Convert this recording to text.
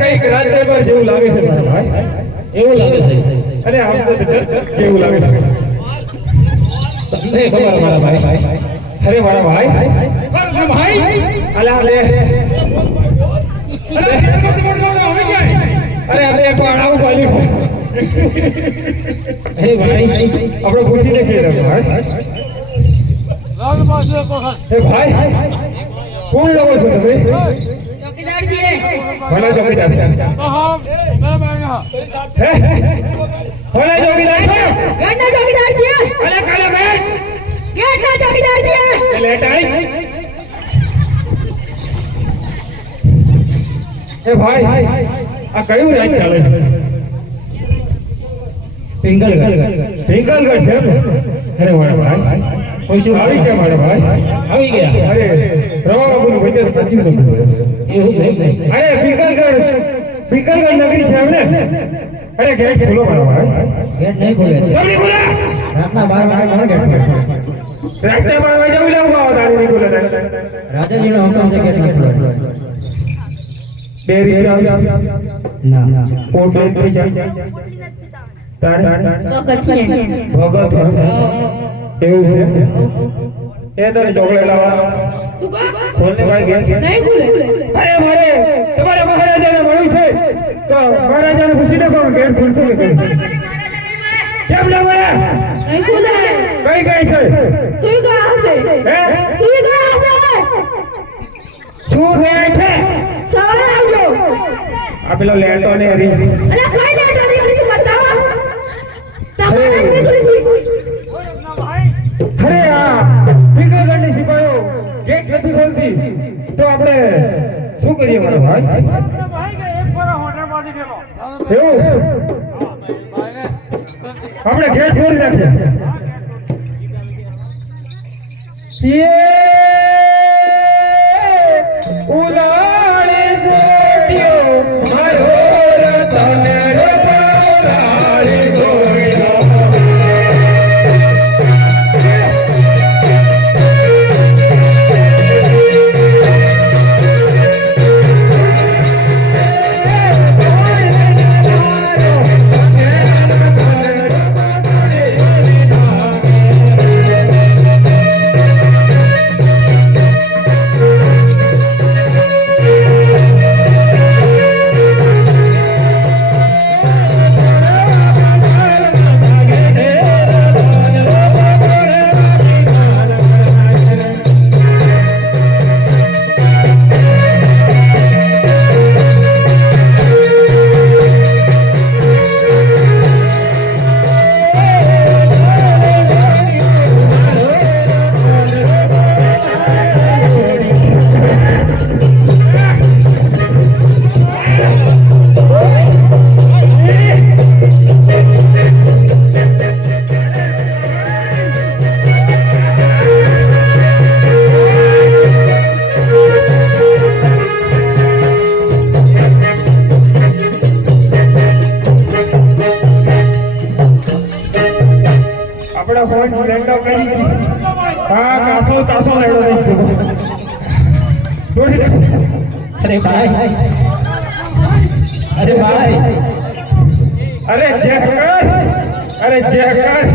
કઈક રાત્રે પર જેવું લાગે છે મારા ભાઈ, એવું લાગે છે અરે આમ તો કેવું લાગે છે તમને ખબર મારા ભાઈ? અરે મારા ભાઈ અલા લે અરે આપણે એક વાર આવું બોલ્યું અરે ભાઈ આપણે પૂછીને કે ભાઈ એ ભાઈ કોણ લોકો છો તમે? ચોકીદાર છીએ. ભલા ચોકીદાર છે. હે ભલા ચોકીદાર છો? ગેટના ચોકીદાર છીએ. અરે કાલે બેટ ગેટના ચોકીદાર છીએ. એ લેટ આઈ એ ભાઈ આ કયું રાજ ચાલે છે? પિંગલગઢ પિંગલગઢ છે અરે મારા ભાઈ કોઈ શું આવી ગયા મારા ભાઈ આવી ગયા? અરે રવા બાબુનું વચન સાચું નતું એવું છે અરે પિંગલગઢ નગરી છે એમને અરે ગેટ ખોલો મારા ભાઈ ગેટ નહીં ખોલે જલ્દી ખોલો રાતના 12 વાગે કોણ ગેટ ખોલે? રાત્રે 12 વાગે જવું લાવું આવો તારું નહીં ખોલે રાજાજીનો હુકમ છે ગેટ નહીં ખોલે. બે રીતે ના કોટ થઈ જાય તારે વખત છીએ. ભગત એવું છે એ તો ચોકલેટ લાવવા ખોલને ભાઈ ગેટ નહીં ખુલે. અરે મારે તમારે મહારાજાને મળ્યું છે તો મહારાજાને પૂછીને કહો ગેટ ખુલશે કે કેમ ના મળે? નહીં ખુલે. કઈ કઈ છે સુઈ ગયા હશે. હે સુઈ ગયા હશે. શું થયા છે? સવારે આવજો. આ પેલો લેટો ને હરી અરે કઈ લેટર નીકળી બતાવો. તમારે નીકળી. અરે આ પિંગલગઢની સિપાહીઓ ગેટ નથી ખોલતી તો આપણે શું કરીએ મારા ભાઈ? એવું આપણે ગેટ ખોલી નાખીએ. ઉલાળી જોડ્યો મારો રતન ઉલાળી જોડ્યો. આપણા ફોન લેન્ડો કરી હા કાસો લેડો દઈ છે. અરે ભાઈ અરે ભાઈ અરે જે કર અરે જે કર